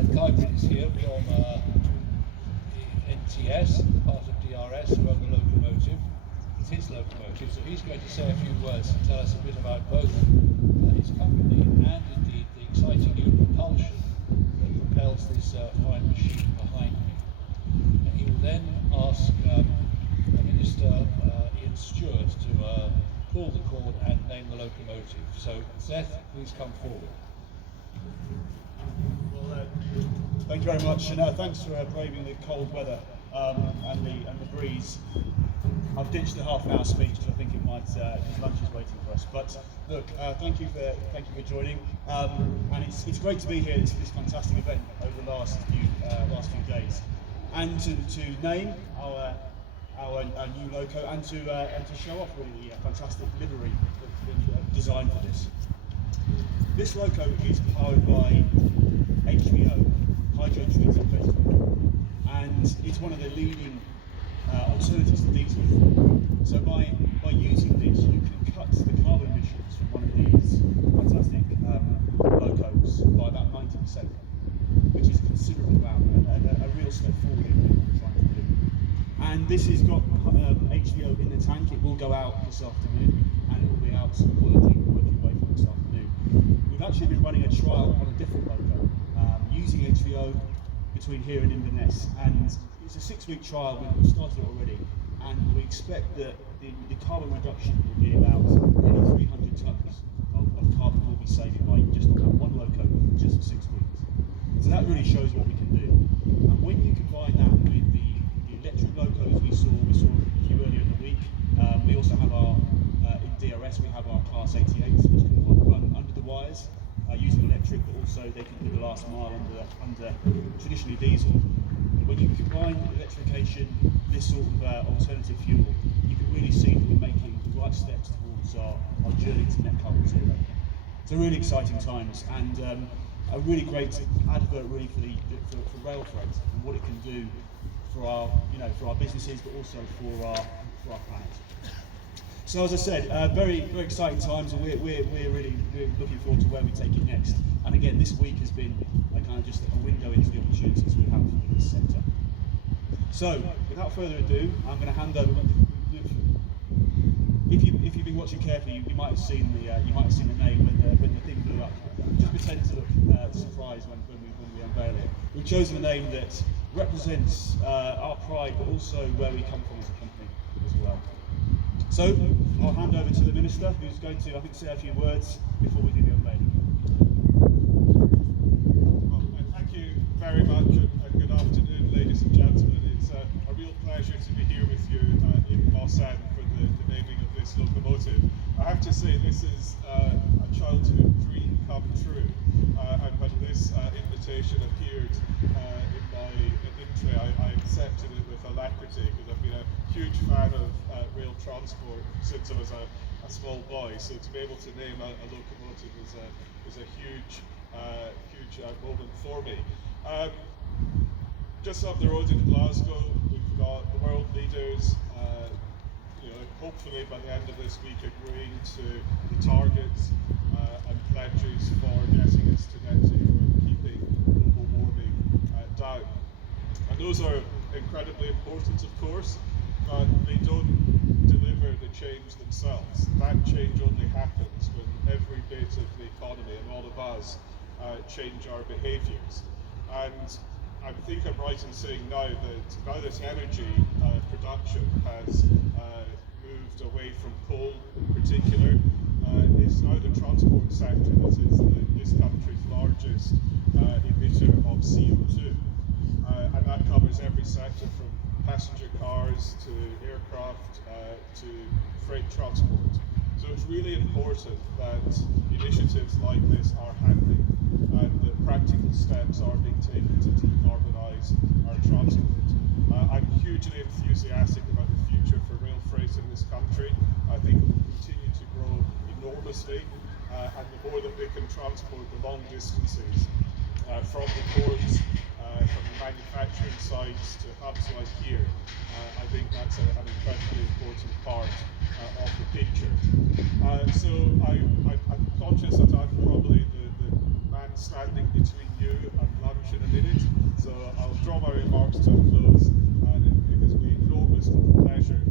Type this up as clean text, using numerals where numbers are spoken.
Is here from NTS, part of DRS, who own the locomotive. It's his locomotive, so he's going to say a few words and tell us a bit about both his company and indeed the exciting new propulsion that propels this fine machine behind me. And he will then ask Minister Ian Stewart to pull the cord and name the locomotive. So Seth, please come forward. Well, thank you very much, and thanks for braving the cold weather and the breeze. I've ditched the half-an-hour speech because I think it might because lunch is waiting for us. But look, thank you for joining, and it's great to be here. It's this fantastic event over the last few days, and to name our new loco and to show off really the fantastic livery that's been designed for this. This loco is powered by HBO, hydro-treated vegetable, and it's one of the leading alternatives to diesel. So by using this, you can cut the carbon emissions from one of these fantastic locos by about 90%, which is a considerable amount and a real step forward in what we're trying to do. And this has got HBO in the tank. It will go out this afternoon, and it will be out working away from this afternoon. We've actually been running a trial on a different loco using HBO between here and Inverness, and it's a 6-week trial. We've started it already, and we expect that the carbon reduction will be about nearly 300 tonnes of carbon we'll be saving by just on that one loco just for 6 weeks. So that really shows what we can do. And when you combine that with the electric locos we saw a few earlier in the week, we also have our in DRS we have our Class 88s which can run under the wires using electric, but also they can do the last mile under traditionally diesel. When you combine electrification, this sort of alternative fuel, you can really see that we're making the right steps towards our journey to net carbon zero. So really exciting times, and a really great advert really for rail freight and what it can do for our businesses, but also for our planet. So as I said, very exciting times, and we're really looking forward to where we take it next. And again, this week has been kind of just a window into the opportunities we have in this sector. So without further ado, I'm going to hand over. If you've been watching carefully, you might have seen the name when the thing blew up. Just pretend to look surprised when we unveil it. We've chosen a name that represents our pride, but also where we come from as a company as well. So I'll hand over to the Minister, who's going to, I think, say a few words before we do the unveiling. Well, thank you very much, and good afternoon, ladies and gentlemen. It's a real pleasure to be here with you in Mossend for the naming of this locomotive. I have to say, this is a childhood dream come true, and when this invitation appeared in my entry, I accepted it with alacrity, because I've been a huge fan of rail transport since I was a small boy. So to be able to name a locomotive is a huge moment for me. Just up the road in Glasgow, we've got the world leaders, hopefully by the end of this week agreeing to the targets and pledges for getting us to net zero and keeping global warming down. And those are incredibly important, of course, but they don't deliver the change themselves. That change only happens when every bit of the economy and all of us change our behaviours. And I think I'm right in saying now that energy production has moved away from coal in particular, it's now the transport sector that is this country's largest emitter of CO2. And that covers every sector from passenger cars to aircraft to freight transport. So it's really important that initiatives like this are happening and that practical steps are being taken to decarbonise our transport. I'm hugely enthusiastic about the future for rail freight in this country. I think it will continue to grow enormously, and the more that we can transport the long distances from the ports, from the manufacturing sites to hubs like here, I think that's an incredibly important part of the picture. So I'm conscious that I'm probably the man standing between you and lunch in an draw my remarks to a close, and it gives me enormous pleasure